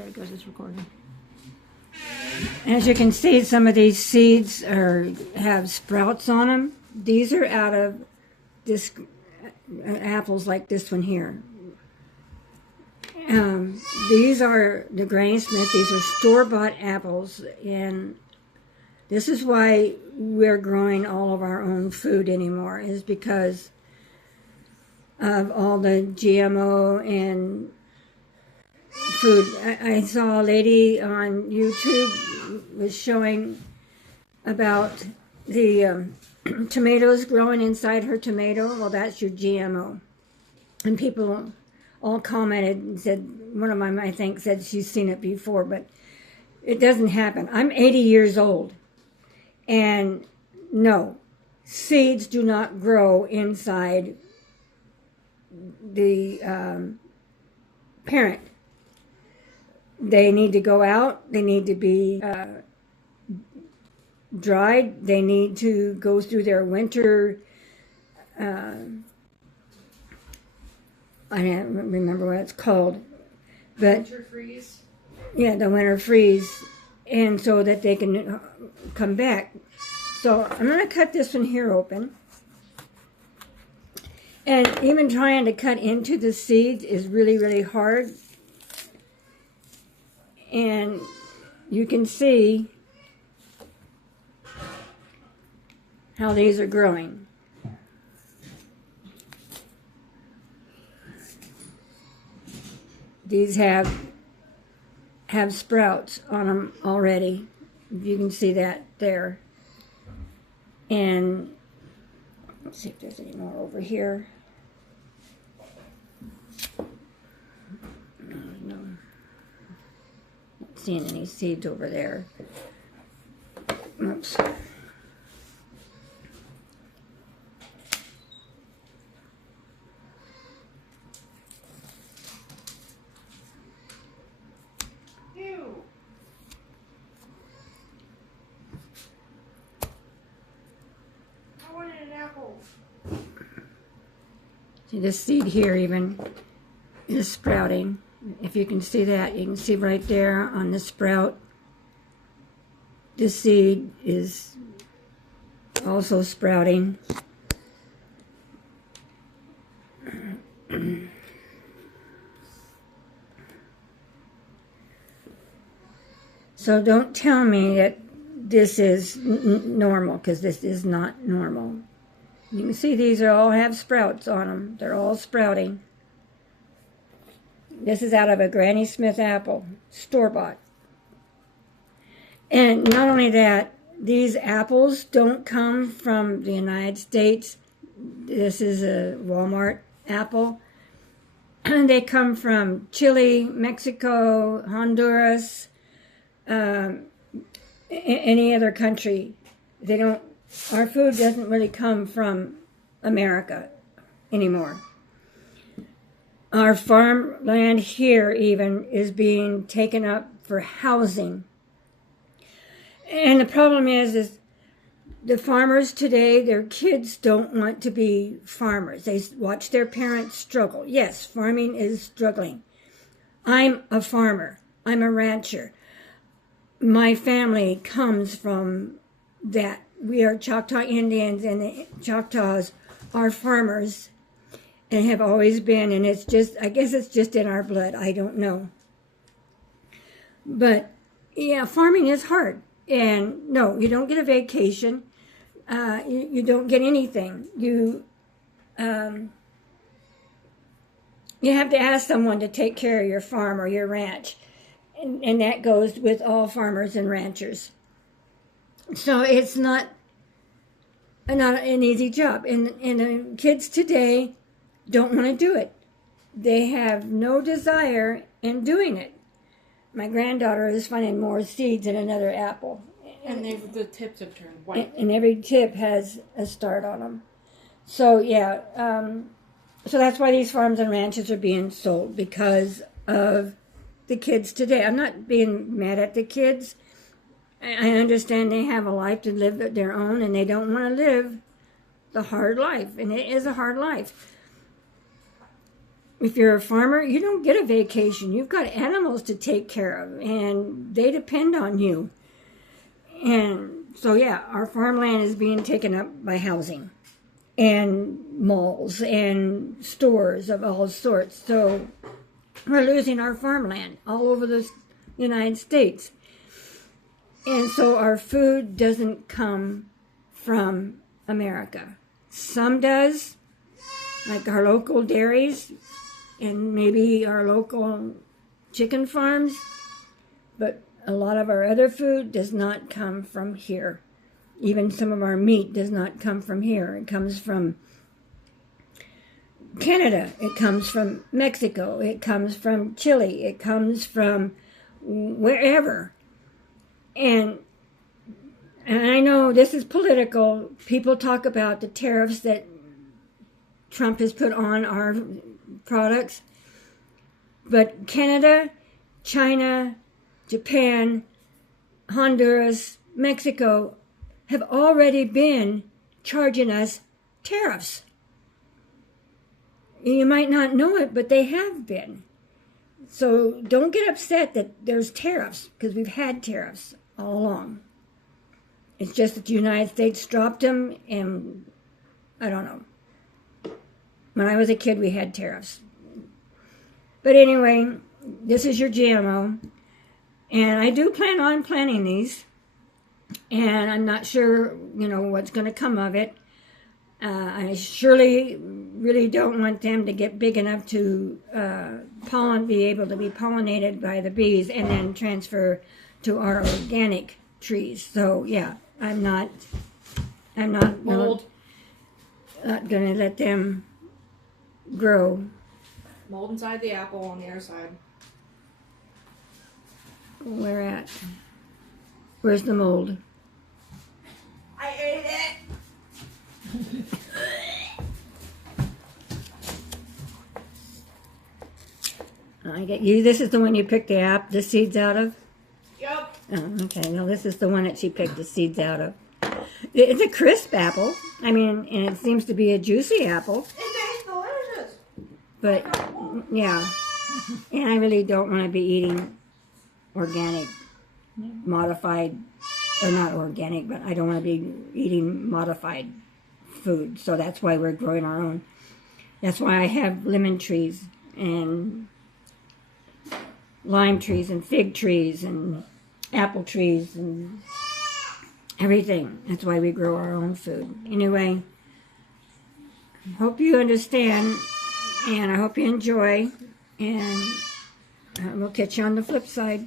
There it goes, it's recording. As you can see, some of these seeds have sprouts on them. These are out of this apples like this one here. These are the Granny Smith. These are store-bought apples, and this is why we're growing all of our own food anymore, is because of all the GMO and food. I saw a lady on YouTube was showing about the tomatoes growing inside her tomato. Well, that's your GMO. And people all commented and said, one of them I think said she's seen it before, but it doesn't happen. I'm 80 years old, and no, seeds do not grow inside the parent. They need to go out, they need to be dried, they need to go through their winter, I don't remember what it's called, but winter freeze. Yeah, the winter freeze, and so that they can come back. So I'm going to cut this one here open. And even trying to cut into the seeds is really, really hard. And you can see how these are growing. These have sprouts on them already. You can see that there. And let's see if there's any more over here. No, not seeing any seeds over there. Oops. See, this seed here even is sprouting. If you can see that, you can see right there on the sprout. This seed is also sprouting. So don't tell me that this is normal, because this is not normal. You can see these all have sprouts on them. They're all sprouting. This is out of a Granny Smith apple, store-bought. And not only that, these apples don't come from the United States. This is a Walmart apple. They come from Chile, Mexico, Honduras, any other country. They don't. Our food doesn't really come from America anymore. Our farmland here even is being taken up for housing. And the problem is the farmers today, their kids don't want to be farmers. They watch their parents struggle. Yes, farming is struggling. I'm a farmer. I'm a rancher. My family comes from that. We are Choctaw Indians, and the Choctaws are farmers and have always been, and it's just, I guess it's just in our blood. I don't know. But, yeah, farming is hard. And, no, you don't get a vacation. You don't get anything. You have to ask someone to take care of your farm or your ranch. And that goes with all farmers and ranchers. So it's not an easy job. And the kids today don't want to do it. They have no desire in doing it. My granddaughter is finding more seeds in another apple. And the tips have turned white. And every tip has a start on them. So, yeah. So that's why these farms and ranches are being sold, because of the kids today. I'm not being mad at the kids. I understand they have a life to live their own, and they don't want to live the hard life, and it is a hard life. if you're a farmer, you don't get a vacation. You've got animals to take care of, and they depend on you. And so, yeah, our farmland is being taken up by housing and malls and stores of all sorts. So we're losing our farmland all over the United States. And so our food doesn't come from America. Some does, like our local dairies and maybe our local chicken farms, but a lot of our other food does not come from here. Even some of our meat does not come from here. It comes from Canada. It comes from Mexico. It comes from Chile. It comes from wherever. And I know this is political. People talk about the tariffs that Trump has put on our products. But Canada, China, Japan, Honduras, Mexico have already been charging us tariffs. You might not know it, but they have been. So don't get upset that there's tariffs, because we've had tariffs all along. It's just that the United States dropped them, and I don't know. When I was a kid, we had tariffs. But anyway, this is your GMO. And I do plan on planting these. And I'm not sure, what's going to come of it. I surely really don't want them to get big enough to be able to be pollinated by the bees and then transfer to our organic trees. So yeah, I'm not Mold. Not going to let them grow. Mold inside the apple on the other side. Where at? Where's the mold? I ate it. I get you. This is the one you picked the seeds out of? Yup. Oh, okay. No, this is the one that she picked the seeds out of. It's a crisp apple. I mean, and it seems to be a juicy apple. It tastes delicious. But, yeah. And I really don't want to be eating organic, modified, or not organic, but I don't want to be eating modified food. So that's why we're growing our own. That's why I have lemon trees and lime trees and fig trees and apple trees and everything. That's why we grow our own food. Anyway, hope you understand, and I hope you enjoy, and we'll catch you on the flip side.